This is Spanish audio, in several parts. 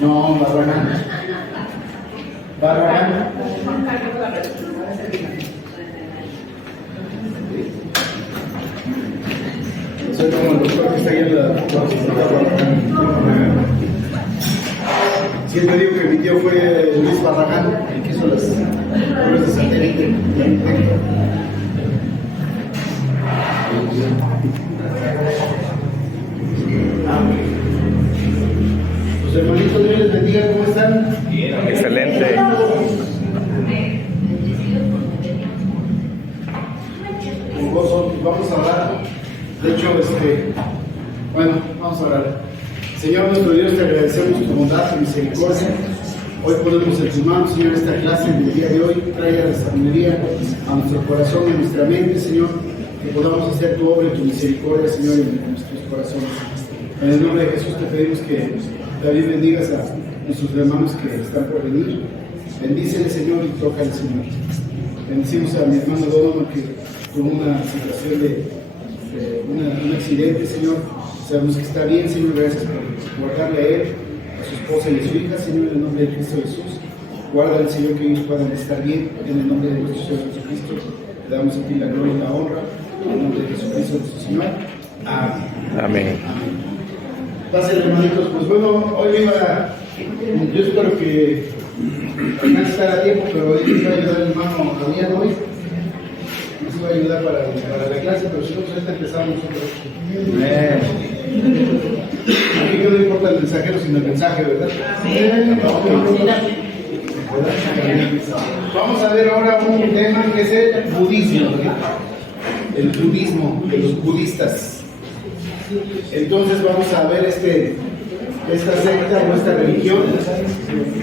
No, Barragán. Barragán. Soy como el doctor que está ahí en la... Siempre digo que mi tío fue Luis Barragán, el que hizo las torres de satélite. Los hermanitos, Dios les bendiga, ¿cómo están? Excelente. Con gozo, vamos a orar. De hecho, bueno, vamos a orar. Señor nuestro Dios, te agradecemos tu bondad, tu misericordia. Hoy ponemos en tus manos, Señor, esta clase en el día de hoy. Traiga la sabiduría a nuestro corazón y a nuestra mente, Señor, que podamos hacer tu obra y tu misericordia, Señor, en nuestros corazones. En el nombre de Jesús te pedimos que también bendigas a nuestros hermanos que están por venir. Bendícele, Señor, y tócale, Señor. Bendecimos a mi hermano Donovan, que tuvo una situación de un accidente, Señor. Sabemos que está bien, Señor. Gracias por guardarle a él, a su esposa y a su hija, Señor, en el nombre de Cristo Jesús. Guarda, Señor, que ellos puedan estar bien, en el nombre de nuestro Señor Jesucristo. Le damos a ti la gloria y la honra, en el nombre de Jesucristo nuestro Señor. Amén. Amén. Amén. Pásenle, hermanitos. Pues bueno, hoy yo espero que alcance a estar a tiempo, pero hoy les va a ayudar el hermano Daniel hoy. Nos va a ayudar para la clase, pero si no, pues ahorita empezamos nosotros. Aquí que no importa el mensajero, sino el mensaje, ¿verdad? Vamos a ver ahora un tema que es el budismo, el budismo de los budistas. Entonces vamos a ver esta secta o esta religión.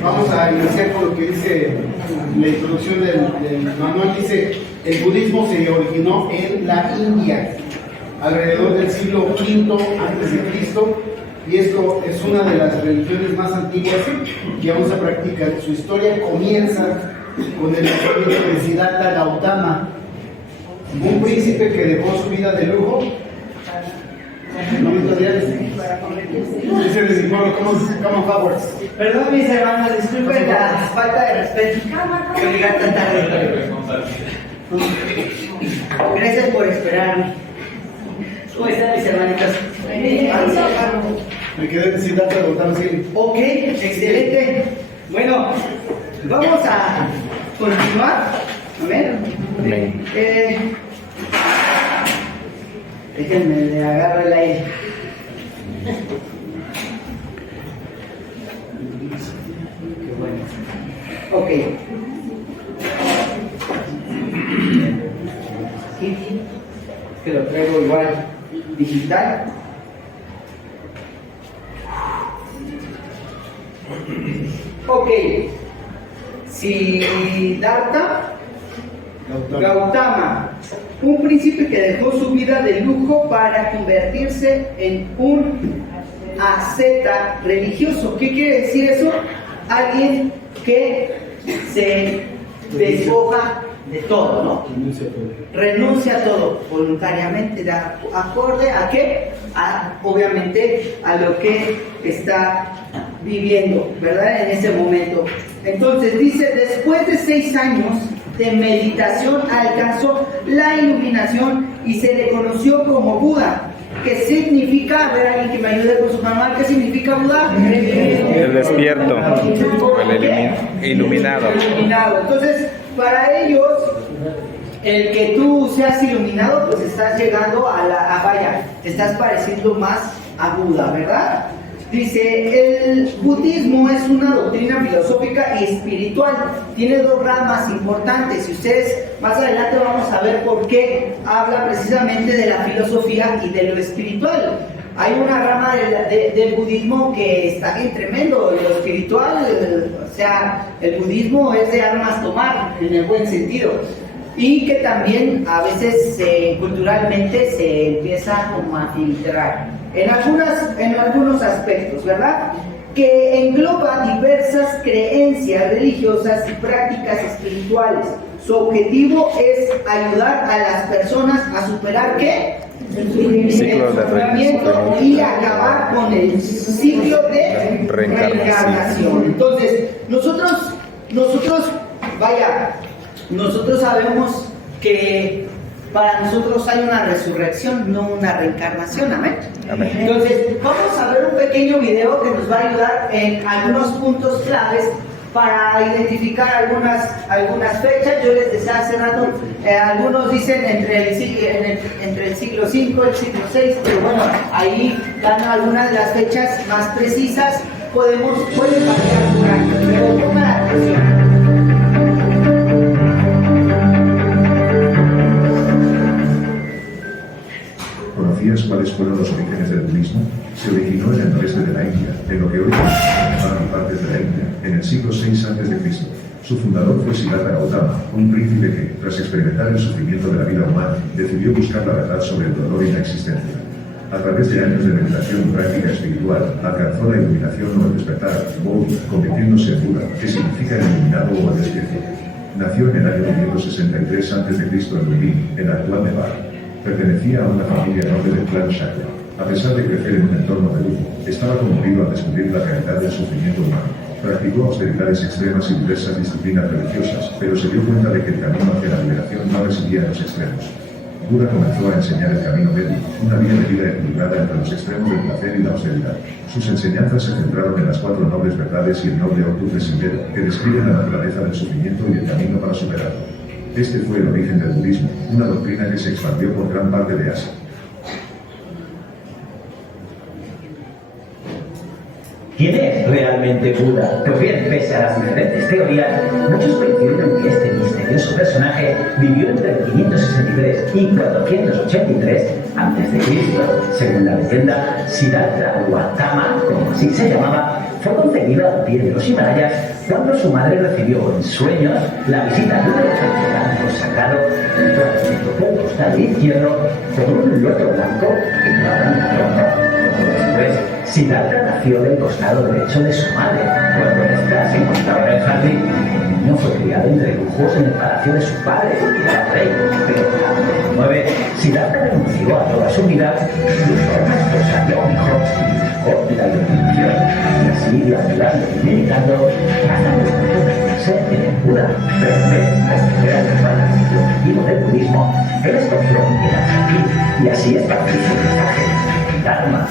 Vamos a iniciar con lo que dice la introducción del manual. Dice: el budismo se originó en la India alrededor del siglo V a.C. y esto es una de las religiones más antiguas que aún se practica. Su historia comienza con el nacimiento de Siddhartha Gautama, un príncipe que dejó su vida de lujo. Perdón, mis hermanos, disculpen la falta de respeto por llegar tan tarde. Gracias por esperarme. ¿Cómo están, mis hermanitos? Me quedé sin datos de votar, sí. Ok, excelente. Bueno, vamos a continuar. Amén. Amén. Déjenme, le agarro el aire. Qué bueno. Ok. Aquí, que lo traigo igual digital. Ok. Siddhartha Gautama, un príncipe que dejó su vida de lujo para convertirse en un asceta religioso. ¿Qué quiere decir eso? Alguien que se despoja de todo, ¿no? Renuncia a todo voluntariamente, acorde a qué? Obviamente a lo que está viviendo, ¿verdad? En ese momento. Entonces dice: después de 6 años de meditación alcanzó la iluminación y se le conoció como Buda. ¿Qué significa? A ver, alguien que me ayude con su manual. ¿Qué significa Buda? El despierto, el iluminado. Iluminado. Entonces, para ellos, el que tú seas iluminado, pues estás llegando vaya, te estás pareciendo más a Buda, ¿verdad? Dice: el budismo es una doctrina filosófica y espiritual. Tiene 2 ramas importantes. Y ustedes más adelante vamos a ver por qué habla precisamente de la filosofía y de lo espiritual. Hay una rama del budismo que está bien tremendo. Lo espiritual, o sea, el budismo es de armas tomar, en el buen sentido. Y que también a veces culturalmente se empieza como a filtrar en algunos aspectos, ¿verdad? Que engloba engloba diversas creencias religiosas y prácticas espirituales. Su objetivo es ayudar a las personas a superar ¿qué? El sufrimiento y acabar con el ciclo de reencarnación. Entonces, nosotros sabemos que para nosotros hay una resurrección, no una reencarnación, amén. Amén. Entonces, vamos a ver un pequeño video que nos va a ayudar en algunos puntos claves para identificar algunas fechas. Yo les decía hace rato, algunos dicen entre el siglo V, el siglo VI, pero bueno, ahí dan algunas de las fechas más precisas. Pueden cambiar un año, pero pongan atención. ¿Conocías cuáles fueron los orígenes del budismo? Se originó en el noreste de la India, en lo que hoy son partes de la India, en el siglo VI a.C. Su fundador fue Siddhartha Gautama, un príncipe que, tras experimentar el sufrimiento de la vida humana, decidió buscar la verdad sobre el dolor y la existencia. A través de años de meditación y práctica espiritual, alcanzó la iluminación o el despertar, Bodhi, convirtiéndose en Buda, que significa el iluminado o el despierto. Nació en el año 563 a.C. en Delhi, en el actual Nepal. Pertenecía a una familia noble del clan Shakya. A pesar de crecer en un entorno de lujo, estaba conmovido al descubrir la realidad del sufrimiento humano. Practicó austeridades extremas y diversas disciplinas religiosas, pero se dio cuenta de que el camino hacia la liberación no residía en los extremos. Buda comenzó a enseñar el camino médico, una vía de vida equilibrada entre los extremos del placer y la austeridad. Sus enseñanzas se centraron en las 4 nobles verdades y el noble octuple sendero, que describen la naturaleza del sufrimiento y el camino para superarlo. Este fue el origen del budismo, una doctrina que se expandió por gran parte de Asia. ¿Quién es realmente Buda? Pues bien, pese a las diferentes teorías, muchos coinciden en que este misterioso personaje vivió entre el 563 y 483 a.C. Según la leyenda, Siddhartha Gautama, como así se llamaba, fue concebido al pie de los Himalayas cuando su madre recibió en sueños la visita de un elefante blanco sacado del costal izquierdo con un loto blanco que llevaba en la trompa. Después, Siddhartha nació del costado derecho de su madre. Cuando ésta se encontraba en el jardín, el niño fue criado entre lujos en el palacio de su padre, que era rey. Pero a los 9, Siddhartha renunció a toda su vida, incluso a una esposa y a un hijo, y buscó la iluminación. Y así iba ayudando y meditando hasta que se convirtió en el Buda. Pero en vez de acceder al verdadero objetivo del budismo, él escogió quedarse aquí y así esparció su mensaje, Dharma.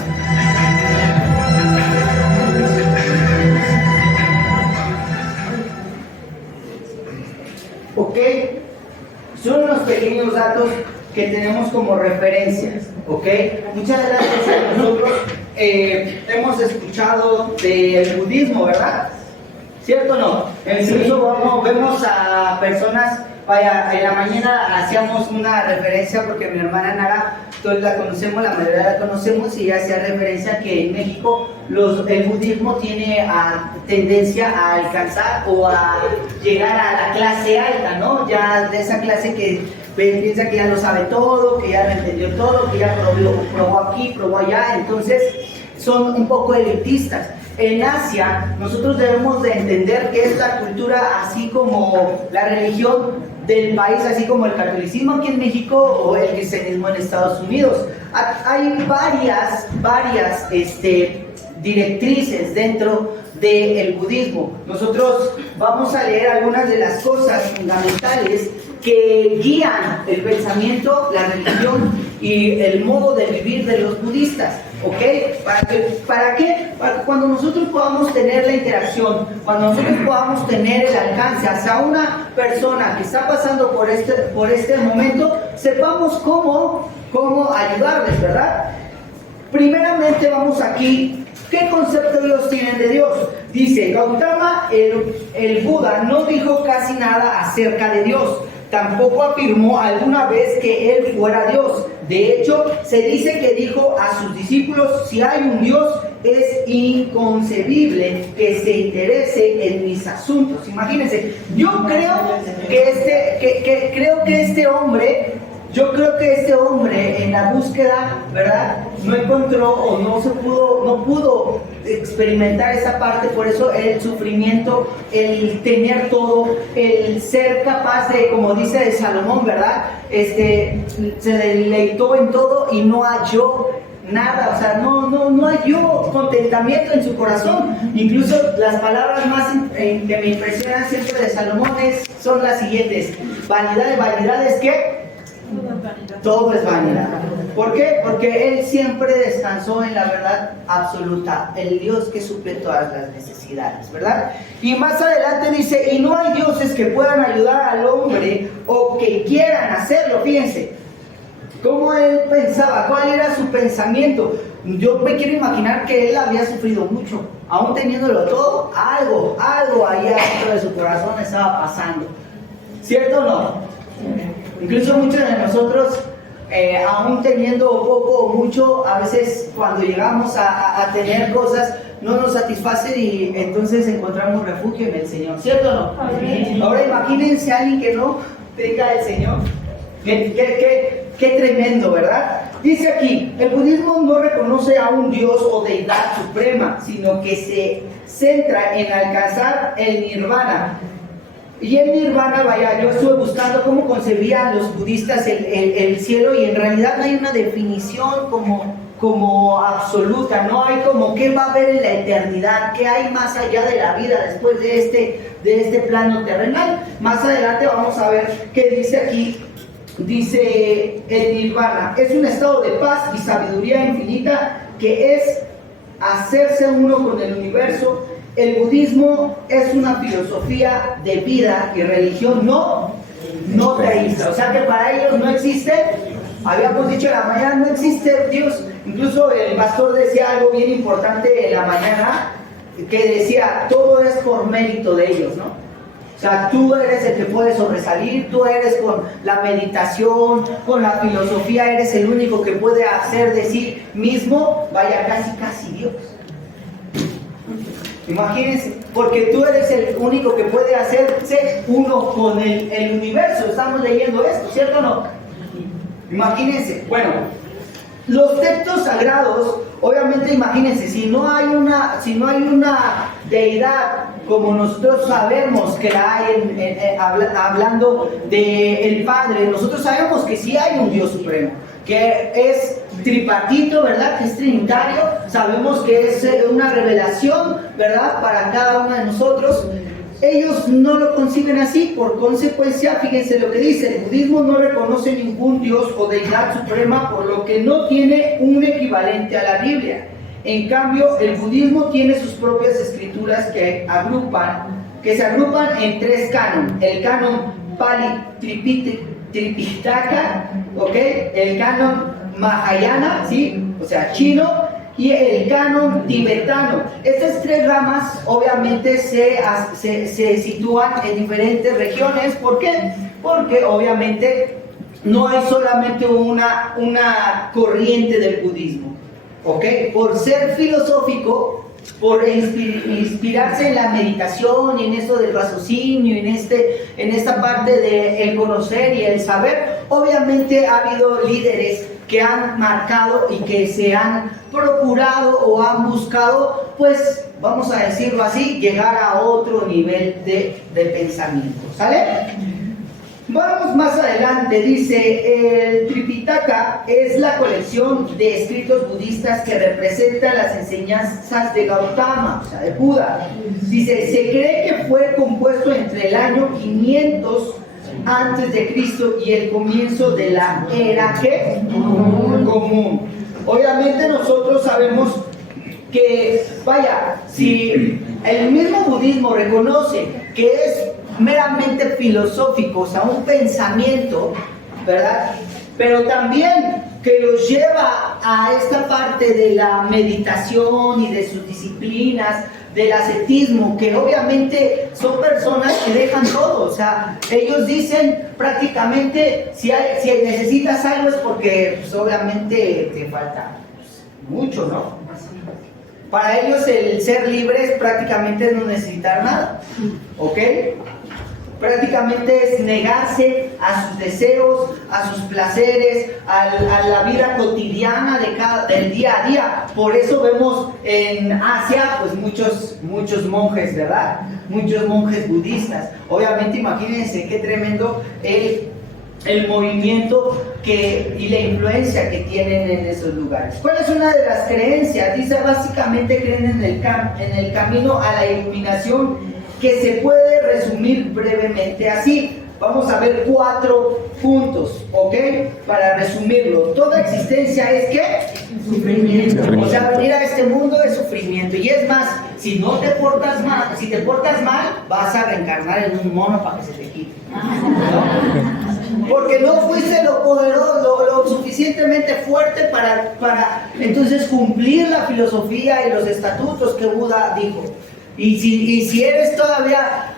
¿Ok? Son unos pequeños datos que tenemos como referencias, ¿ok? Muchas de las veces nosotros hemos escuchado del budismo, ¿verdad? ¿Cierto o no? Incluso vemos a personas, en la mañana hacíamos una referencia porque mi hermana Nara, todos la conocemos, la mayoría la conocemos, y ella hacía referencia que en México el budismo tiene tendencia a alcanzar o a llegar a la clase alta, ¿no? Ya de esa clase que piensa que ya lo sabe todo, que ya lo entendió todo, que ya probó aquí, probó allá, entonces son un poco elitistas. En Asia, nosotros debemos de entender que esta cultura, así como la religión del país, así como el catolicismo aquí en México o el cristianismo en Estados Unidos, hay varias directrices dentro del budismo. Nosotros vamos a leer algunas de las cosas fundamentales que guían el pensamiento, la religión y el modo de vivir de los budistas, ¿ok? ¿Para qué? Para que cuando nosotros podamos tener la interacción, cuando nosotros podamos tener el alcance hacia una persona que está pasando por este momento, sepamos cómo ayudarles, ¿verdad? Primeramente vamos aquí, ¿qué concepto ellos tienen de Dios? Dice, Gautama, el Buda, no dijo casi nada acerca de Dios. Tampoco afirmó alguna vez que él fuera Dios. De hecho, se dice que dijo a sus discípulos, si hay un Dios, es inconcebible que se interese en mis asuntos. Imagínense, yo creo que este hombre Yo creo que este hombre en la búsqueda, ¿verdad? No encontró o no pudo experimentar esa parte, por eso el sufrimiento, el tener todo, el ser capaz de, como dice de Salomón, ¿verdad? Se deleitó en todo y no halló nada, o sea, no halló contentamiento en su corazón. Incluso las palabras más que me impresionan siempre de Salomón son las siguientes: vanidad de vanidades, ¿qué? Todo es vanidad. ¿Por qué? Porque él siempre descansó en la verdad absoluta, el Dios que suple todas las necesidades, ¿verdad? Y más adelante dice, y no hay dioses que puedan ayudar al hombre o que quieran hacerlo. Fíjense cómo él pensaba, cuál era su pensamiento. Yo me quiero imaginar que él había sufrido mucho, aún teniéndolo todo, algo allá dentro de su corazón estaba pasando, ¿cierto o no? Incluso muchos de nosotros, aún teniendo poco o mucho, a veces cuando llegamos a tener cosas, no nos satisfacen y entonces encontramos refugio en el Señor, ¿cierto o no? Amén. Ahora imagínense a alguien que no tenga el Señor. Qué tremendo, ¿verdad? Dice aquí, el budismo no reconoce a un Dios o deidad suprema, sino que se centra en alcanzar el nirvana. Y el nirvana, vaya, yo estuve buscando cómo concebían los budistas el cielo, y en realidad no hay una definición como absoluta, no hay como qué va a haber en la eternidad, qué hay más allá de la vida después de este plano terrenal. Más adelante vamos a ver qué dice aquí. Dice el nirvana, es un estado de paz y sabiduría infinita que es hacerse uno con el universo. El budismo es una filosofía de vida y religión no teísta, o sea que para ellos no existe, habíamos dicho en la mañana, no existe Dios. Incluso el pastor decía algo bien importante en la mañana, que decía, todo es por mérito de ellos, ¿no? O sea, tú eres el que puede sobresalir, tú eres con la meditación, con la filosofía, eres el único que puede hacer de sí mismo, vaya, casi Dios. Imagínense, porque tú eres el único que puede hacerse uno con el universo. Estamos leyendo esto, ¿cierto o no? Imagínense, bueno, los textos sagrados, obviamente, imagínense, si no hay una deidad como nosotros sabemos que la hay hablando del Padre, nosotros sabemos que sí hay un Dios supremo, que es tripartito, ¿verdad? Que es trinitario, sabemos que es una revelación, ¿verdad? Para cada uno de nosotros. Ellos no lo conciben así, por consecuencia, fíjense lo que dice, el budismo no reconoce ningún Dios o deidad suprema, por lo que no tiene un equivalente a la Biblia. En cambio, el budismo tiene sus propias escrituras que se agrupan en tres canon: el canon Pali Tripitaka, ¿ok? El canon Mahayana, ¿sí? O sea, chino, y el canon tibetano. Estas tres ramas obviamente se sitúan en diferentes regiones. ¿Por qué? Porque obviamente no hay solamente una corriente del budismo, ¿ok? Por ser filosófico, por inspirarse en la meditación y en esto del raciocinio, en esta parte del conocer y el saber, obviamente ha habido líderes que han marcado y que se han procurado o han buscado, pues vamos a decirlo así, llegar a otro nivel de pensamiento, ¿sale? Vamos más adelante, dice, el Tripitaka es la colección de escritos budistas que representan las enseñanzas de Gautama, o sea, de Buda. Dice, se cree que fue compuesto entre el año 500 antes de Cristo y el comienzo de la era ¿qué? Común. Obviamente nosotros sabemos que, vaya, si el mismo budismo reconoce que es meramente filosófico, o sea, un pensamiento, ¿verdad? Pero también que los lleva a esta parte de la meditación y de sus disciplinas, del ascetismo, que obviamente son personas que dejan todo, o sea, ellos dicen prácticamente, si necesitas algo es porque pues, obviamente te falta mucho, ¿no? Para ellos el ser libre es prácticamente no necesitar nada, ¿ok? prácticamente es negarse a sus deseos, a sus placeres, a la vida cotidiana del día a día. Por eso vemos en Asia pues muchos monjes, ¿verdad? Muchos monjes budistas. Obviamente imagínense qué tremendo el movimiento y la influencia que tienen en esos lugares. ¿Cuál es una de las creencias? Dice, básicamente creen en el camino a la iluminación, que se puede resumir brevemente así. Vamos a ver 4 puntos, ¿ok? Para resumirlo. Toda existencia es ¿qué? Sufrimiento. O sea, venir a este mundo es sufrimiento. Y es más, si te portas mal, vas a reencarnar en un mono para que se te quite. ¿No? Porque no fuiste lo poderoso, lo suficientemente fuerte para entonces cumplir la filosofía y los estatutos que Buda dijo. Y si eres todavía,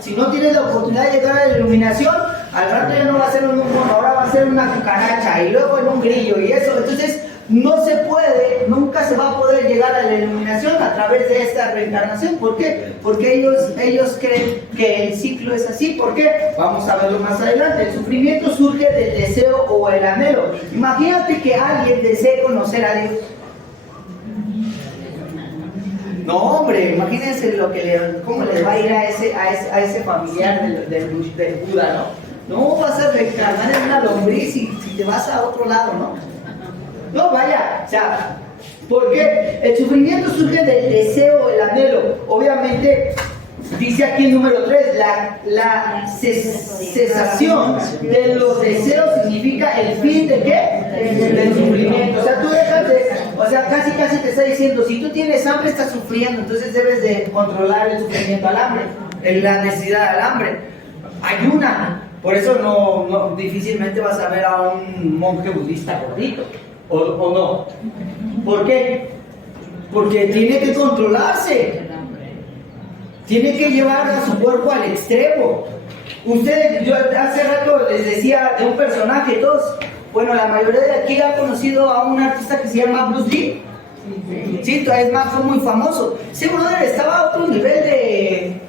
si no tienes la oportunidad de llegar a la iluminación, al rato ya no va a ser un mono, ahora va a ser una cucaracha y luego en un grillo y eso. Entonces no se puede, nunca se va a poder llegar a la iluminación a través de esta reencarnación. ¿Por qué? Porque ellos creen que el ciclo es así. ¿Por qué? Vamos a verlo más adelante. El sufrimiento surge del deseo o el anhelo. Imagínate que alguien desee conocer a Dios. No, hombre, imagínense cómo le va a ir a ese familiar del Buda, ¿no? No vas a reencarnar en una lombriz si te vas a otro lado, ¿no? No, vaya, o sea, ¿por qué? El sufrimiento surge del deseo, el anhelo. Obviamente, dice aquí el número 3, la cesación de los deseos significa el fin de ¿qué? Del sufrimiento. O sea, tú dejas casi te está diciendo, si tú tienes hambre estás sufriendo, entonces debes de controlar el sufrimiento al hambre, la necesidad al hambre. Ayuna. Por eso no difícilmente vas a ver a un monje budista gordito, o no. ¿Por qué? Porque tiene que controlarse. Tiene que llevar a su cuerpo al extremo. Yo hace rato les decía de un personaje, la mayoría de aquí ha conocido a un artista que se llama Bruce Lee. Sí, es más, fue muy famoso. Ese brother estaba a otro nivel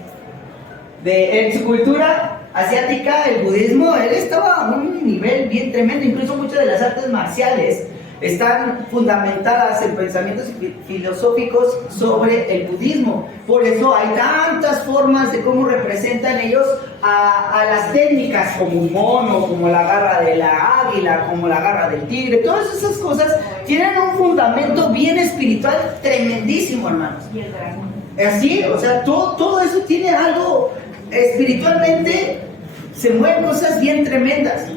en su cultura asiática, el budismo. Él estaba a un nivel bien tremendo. Incluso muchas de las artes marciales están fundamentadas en pensamientos filosóficos sobre el budismo. Por eso hay tantas formas de cómo representan ellos a las técnicas, como un mono, como la garra de la águila, como la garra del tigre. Todas esas cosas tienen un fundamento bien espiritual tremendísimo, hermanos. Así, o sea, todo eso tiene algo espiritualmente, se mueven cosas bien tremendas.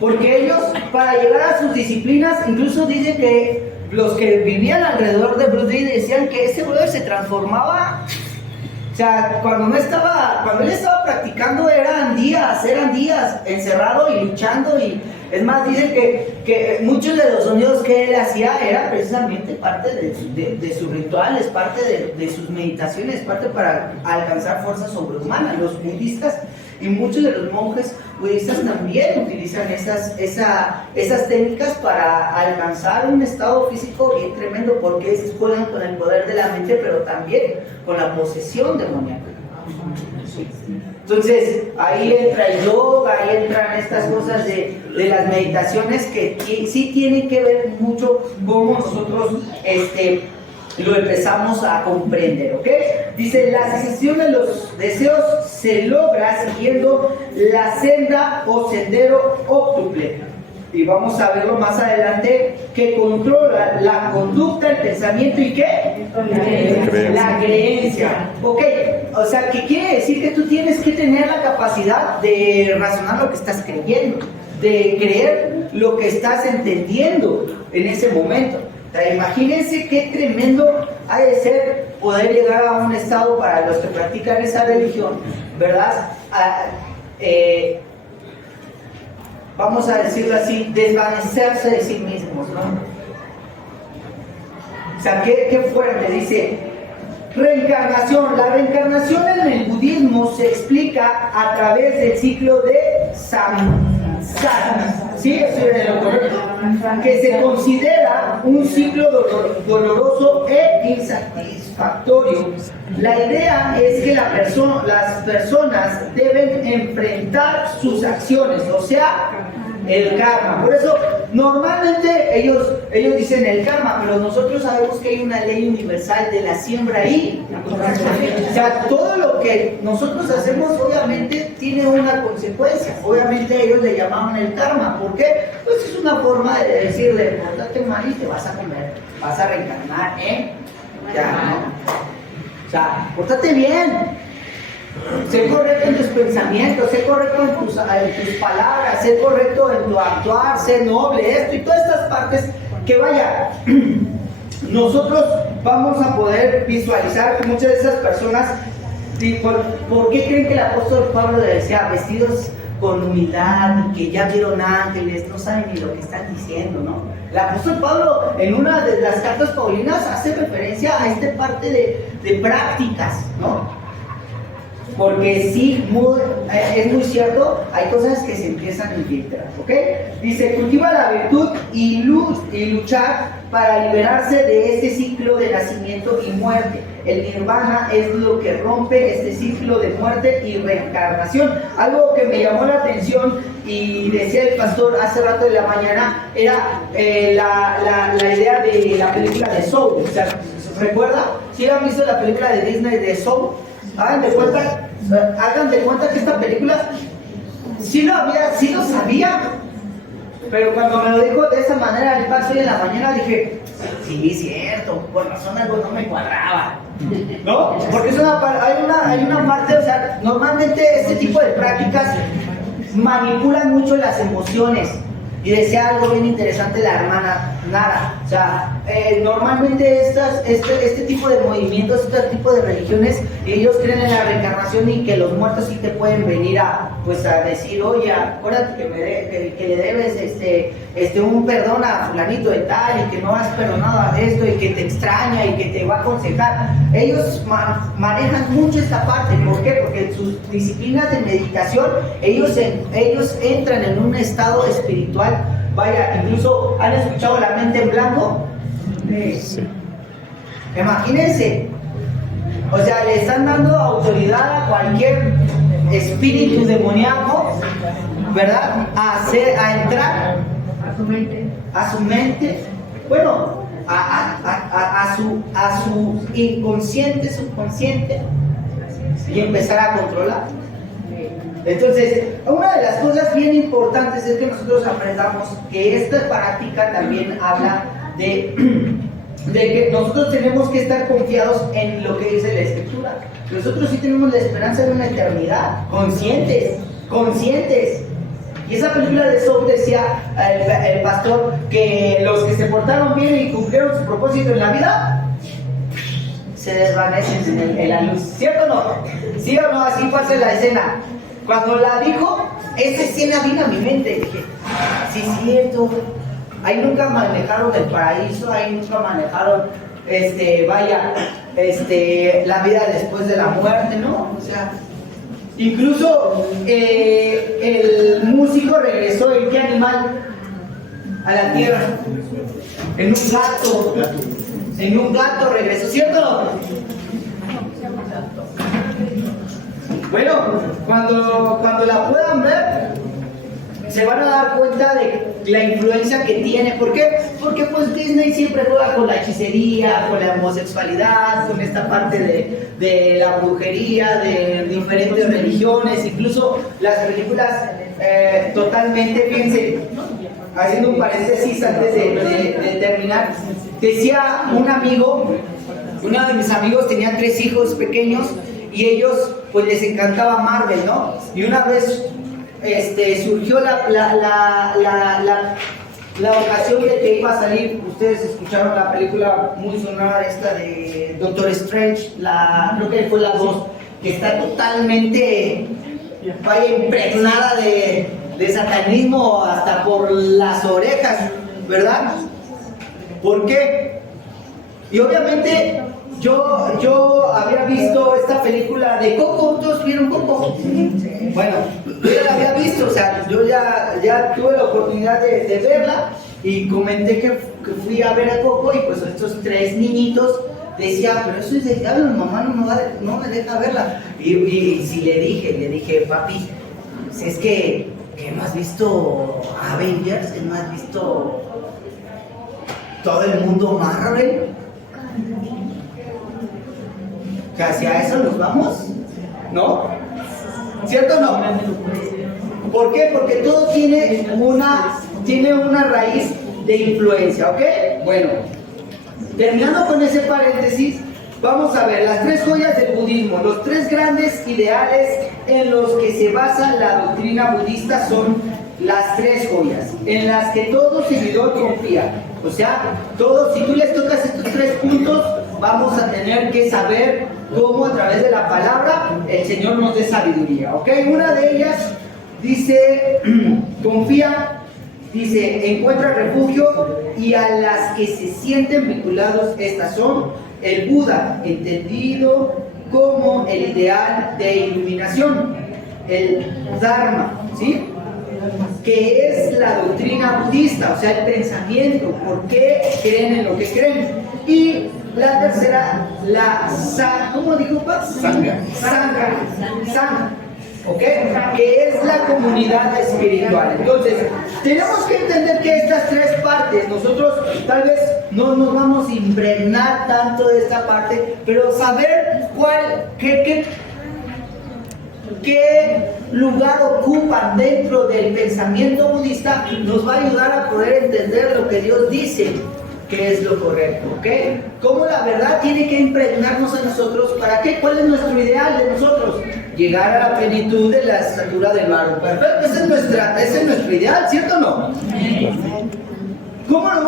Porque ellos, para llegar a sus disciplinas, incluso dicen que los que vivían alrededor de Bruce Lee decían que ese brother se transformaba. O sea, cuando él estaba practicando eran días encerrado y luchando. Y es más, dicen que muchos de los sonidos que él hacía era precisamente parte de sus rituales, parte de sus meditaciones, parte para alcanzar fuerza sobrehumana. Los budistas y muchos de los monjes budistas también utilizan esas técnicas para alcanzar un estado físico bien tremendo, porque juegan con el poder de la mente, pero también con la posesión demoníaca. Entonces, ahí entra el yoga, ahí entran estas cosas de las meditaciones que sí tienen que ver mucho cómo nosotros lo empezamos a comprender, ¿ok? Dice, la cesación de los deseos se logra siguiendo la senda o sendero óctuple. Y vamos a verlo más adelante, que controla la conducta, el pensamiento y ¿qué? La creencia. Ok, o sea, ¿qué quiere decir? Que tú tienes que tener la capacidad de razonar lo que estás creyendo, de creer lo que estás entendiendo en ese momento. O sea, imagínense qué tremendo ha de ser poder llegar a un estado, para los que practican esa religión, ¿verdad? Vamos a decirlo así, desvanecerse de sí mismos, ¿no? O sea, qué fuerte. Dice, reencarnación. La reencarnación en el budismo se explica a través del ciclo de samsara. sí, estoy en lo correcto, que se considera un ciclo doloroso e insatisfactorio. La idea es que las personas deben enfrentar sus acciones, o sea, el karma. Por eso, normalmente ellos dicen el karma, pero nosotros sabemos que hay una ley universal de la siembra y o sea, todo lo que nosotros hacemos obviamente tiene una consecuencia. Obviamente ellos le llamaban el karma. ¿Por qué? Pues es una forma de decirle, pórtate mal y te vas a comer, vas a reencarnar, ya, ¿no? O sea, pórtate bien. Sé correcto en tus pensamientos, sé correcto en tus palabras, sé correcto en tu actuar, sé noble, esto y todas estas partes que vaya, nosotros vamos a poder visualizar que muchas de esas personas, ¿por qué creen que el apóstol Pablo le decía vestidos con humildad y que ya vieron ángeles, no saben ni lo que están diciendo, ¿no? El apóstol Pablo en una de las cartas paulinas hace referencia a esta parte de prácticas, ¿no? Porque sí, es muy cierto, hay cosas que se empiezan a infiltrar, ¿ok? Dice, cultiva la virtud y luchar para liberarse de este ciclo de nacimiento y muerte. El nirvana es lo que rompe este ciclo de muerte y reencarnación. Algo que me llamó la atención y decía el pastor hace rato de la mañana era la idea de la película de Soul. O sea, ¿recuerda? ¿Sí han visto la película de Disney de Soul? Hagan de cuenta que esta película sí lo sabía, pero cuando me lo dijo de esa manera el paso hoy en la mañana dije, sí, cierto, por razón algo no me cuadraba, ¿no? Porque hay una parte, o sea, normalmente este tipo de prácticas manipulan mucho las emociones. Y decía algo bien interesante la hermana Nara, o sea, normalmente este tipo de movimientos, este tipo de religiones, ellos creen en la reencarnación y que los muertos sí te pueden venir a decir, oye, acuérdate que le debes un perdón a fulanito de tal y que no has perdonado a esto y que te extraña y que te va a aconsejar. Ellos manejan mucho esta parte, ¿por qué? Porque en sus disciplinas de meditación, ellos entran en un estado espiritual. Vaya, incluso han escuchado la mente en blanco. Sí. Imagínense, o sea, le están dando autoridad a cualquier espíritu demoníaco, ¿verdad? A entrar a su mente, bueno, a su inconsciente, subconsciente y empezar a controlar. Entonces, una de las cosas bien importantes es que nosotros aprendamos que esta práctica también habla de que nosotros tenemos que estar confiados en lo que dice la Escritura. Nosotros sí tenemos la esperanza de una eternidad, conscientes. Y esa película de Soul decía el pastor que los que se portaron bien y cumplieron su propósito en la vida se desvanecen en la luz. ¿Cierto o no? ¿Sí o no? Así pasa la escena. Cuando la dijo, esa escena vino a mi mente. Dije, sí, es cierto. Ahí nunca manejaron el paraíso, ahí nunca manejaron, la vida después de la muerte, ¿no? O sea, incluso el músico regresó, ¿en qué animal? A la tierra. En un gato regresó, ¿cierto? Bueno, cuando la puedan ver, se van a dar cuenta de la influencia que tiene. ¿Por qué? Porque pues Disney siempre juega con la hechicería, con la homosexualidad, con esta parte de la brujería, de diferentes religiones, incluso las películas totalmente, fíjense, haciendo un paréntesis antes de terminar, decía un amigo, uno de mis amigos tenía 3 hijos pequeños y ellos pues les encantaba Marvel, ¿no? Y una vez surgió la ocasión de que iba a salir, ustedes escucharon la película muy sonada esta de Doctor Strange, creo que fue la 2, que está totalmente impregnada de satanismo hasta por las orejas, ¿verdad? ¿Por qué? Y obviamente yo había visto esta película de Coco. ¿Todos vieron Coco? Bueno, yo ya la había visto, o sea, yo ya tuve la oportunidad de verla y comenté que fui a ver a Coco y pues estos 3 niñitos decían, pero eso es de diablo, mamá no me deja verla. Y si le dije, papi, pues es que no has visto Avengers, que no has visto todo el mundo Marvel. Que hacia eso nos vamos, ¿no? ¿Cierto o no? ¿Por qué? Porque todo tiene una raíz de influencia, ¿ok? Bueno, terminando con ese paréntesis, vamos a ver las 3 joyas del budismo. Los 3 grandes ideales en los que se basa la doctrina budista son las 3 joyas, en las que todo seguidor confía. O sea, si tú les tocas estos 3 puntos, vamos a tener que saber cómo a través de la palabra el Señor nos dé sabiduría, ¿ok? Una de ellas dice, confía, dice, encuentra refugio, y a las que se sienten vinculados, estas son el Buda, entendido como el ideal de iluminación, el Dharma, ¿sí? Que es la doctrina budista, o sea, el pensamiento, por qué creen en lo que creen. Y la tercera, ¿cómo dijo Paz? Sangha, ¿ok? Que es la comunidad espiritual. Entonces, tenemos que entender que estas 3 partes, nosotros tal vez no nos vamos a impregnar tanto de esta parte, pero saber qué lugar ocupan dentro del pensamiento budista nos va a ayudar a poder entender lo que Dios dice que es lo correcto, ¿ok? Cómo la verdad tiene que impregnarnos en nosotros. ¿Para qué? ¿Cuál es nuestro ideal de nosotros? Llegar a la plenitud de la estatura del varón perfecto. Ese es nuestro ideal, ¿cierto o no? ¿Cómo lo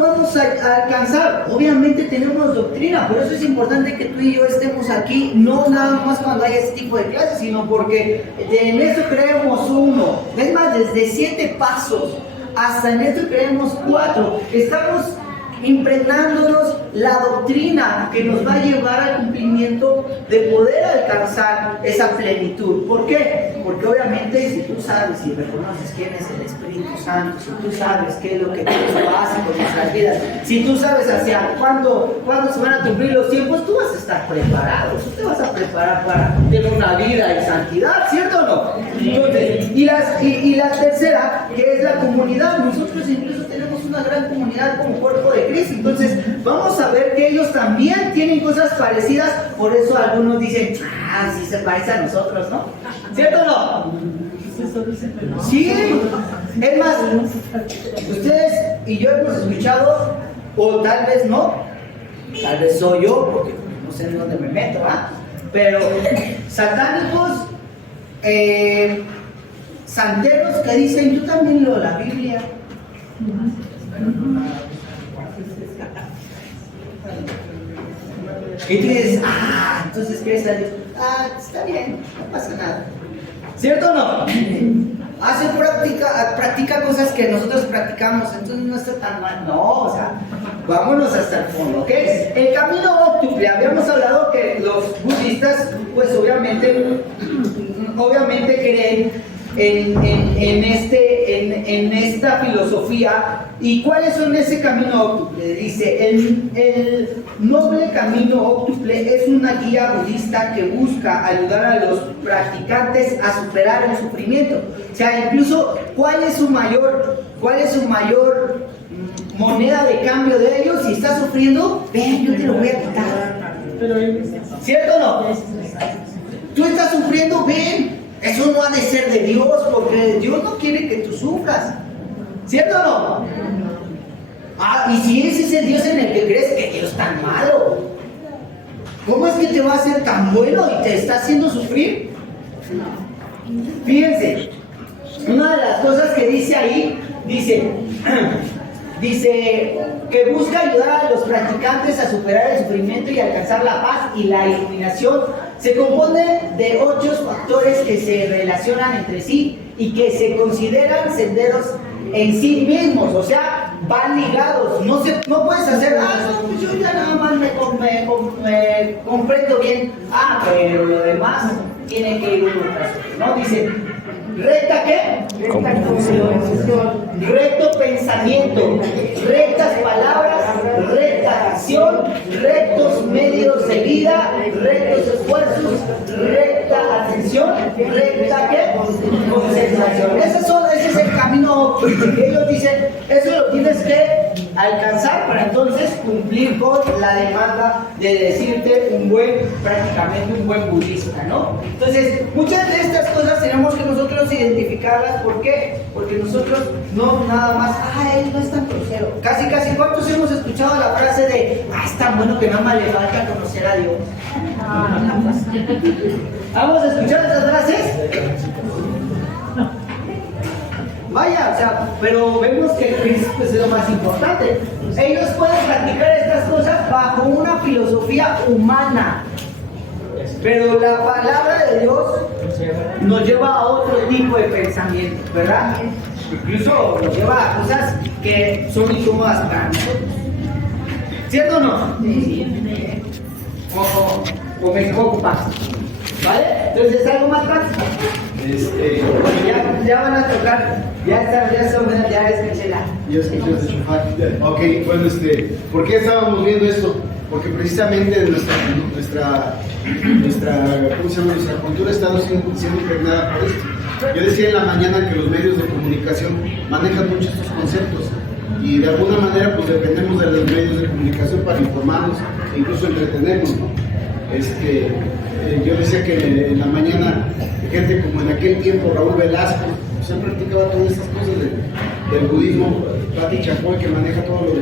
vamos a alcanzar? Obviamente tenemos doctrina, por eso es importante que tú y yo estemos aquí, no nada más cuando hay este tipo de clases, sino porque en esto creemos 1, es más, desde 7 pasos, hasta en esto creemos 4, estamos impregnándonos la doctrina que nos va a llevar al cumplimiento de poder alcanzar esa plenitud. ¿Por qué? Porque obviamente si tú sabes y reconoces quién es el Espíritu Santo, si tú sabes qué es lo que Dios hace con nuestras vidas, si tú sabes hacia cuándo se van a cumplir los tiempos, tú vas a estar preparado, tú te vas a preparar para tener una vida en santidad, ¿cierto o no? Entonces, y la tercera, que es la comunidad. Nosotros incluso tenemos una gran comunidad como cuerpo de Cristo. Entonces vamos a ver que ellos también tienen cosas parecidas. Por eso algunos dicen, sí se parece a nosotros, ¿no? ¿Cierto o no? Sí, es más, ustedes y yo hemos escuchado, o tal vez no, tal vez soy yo, porque no sé en dónde me meto, pero satánicos, santeros que dicen, yo también leo la Biblia. Y tú dices, entonces crees a Dios. Está bien, no pasa nada. ¿Cierto o no? Practica cosas que nosotros practicamos, entonces no está tan mal. No, o sea, vámonos hasta el fondo, ¿ok? El camino óctuple, habíamos hablado que los budistas, pues obviamente creen en esta filosofía. ¿Y cuáles son ese camino óctuple? Dice, el noble camino óctuple es una guía budista que busca ayudar a los practicantes a superar el sufrimiento. O sea, incluso, ¿cuál es su mayor moneda de cambio de ellos? Si estás sufriendo, ven, yo te lo voy a quitar. ¿Cierto o no? Tú estás sufriendo, ven. Eso no ha de ser de Dios, porque Dios no quiere que tú sufras. ¿Cierto o no? Y si ese es el Dios en el que crees, que Dios es tan malo, ¿cómo es que te va a hacer tan bueno y te está haciendo sufrir? Fíjense, una de las cosas que dice ahí, dice que busca ayudar a los practicantes a superar el sufrimiento y alcanzar la paz y la iluminación. Se compone de 8 factores que se relacionan entre sí y que se consideran senderos en sí mismos. O sea, van ligados. No puedes hacer, no, pues yo ya nada más me comprendo bien. Pero lo demás tiene que ir uno tras otro, ¿no? Dice, ¿recta qué? Recto pensamiento, rectas palabras, recta acción, rectos medios de vida, rectos esfuerzos, recta atención, recta ¿qué? Concentración. Ese es el camino que ellos dicen, eso lo tienes que alcanzar para entonces cumplir con la demanda de decirte prácticamente un buen budista, ¿no? Entonces, muchas de estas cosas tenemos que nosotros identificarlas. ¿Por qué? Porque nosotros no nada más, él no es tan grosero. Casi, ¿cuántos hemos escuchado la frase de, es tan bueno que nada más le falta conocer a Dios? ¿Hemos escuchado esas frases? Vaya, o sea, pero vemos que Cristo es lo más importante. Ellos pueden practicar estas cosas bajo una filosofía humana, pero la palabra de Dios nos lleva a otro tipo de pensamiento, ¿verdad? Incluso nos lleva a cosas que son incómodas para nosotros. ¿Cierto o no? Sí. O me equivoco más. ¿Vale? Entonces es algo más práctico. Ya van a tocar, ya escuché la. Ya escuché el shofar. Ok, bueno, ¿por qué estábamos viendo esto? Porque precisamente nuestra cultura está siendo impregnada por esto. Yo decía en la mañana que los medios de comunicación manejan mucho estos conceptos y de alguna manera pues dependemos de los medios de comunicación para informarnos e incluso entretenernos, ¿no? Yo decía que en la mañana gente como en aquel tiempo Raúl Velasco se practicaba todas estas cosas del budismo, Pati Chapoy, que maneja todo lo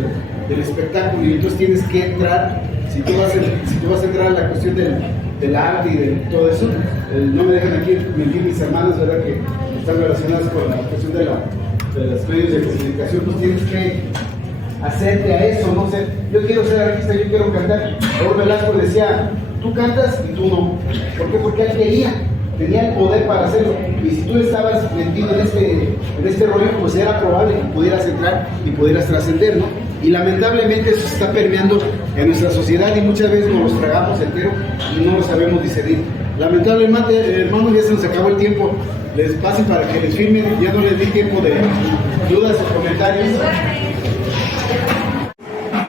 del espectáculo, y entonces tienes que entrar, si tú vas a entrar a la cuestión del arte y de todo eso, no me dejan aquí mentir mis hermanos, ¿verdad?, que están relacionadas con la cuestión de los medios de comunicación, pues tienes que hacerte a eso, no sé, yo quiero ser artista, yo quiero cantar. Raúl Velasco decía, tú cantas y tú no. ¿Por qué? Porque él tenía el poder para hacerlo, y si tú estabas metido en este rollo, pues era probable que pudieras entrar y pudieras trascender, ¿no? Y lamentablemente eso se está permeando en nuestra sociedad y muchas veces nos los tragamos entero y no lo sabemos discernir. Lamentablemente, hermanos, ya se nos acabó el tiempo. Les pasen para que les firmen, ya no les di tiempo de dudas o comentarios.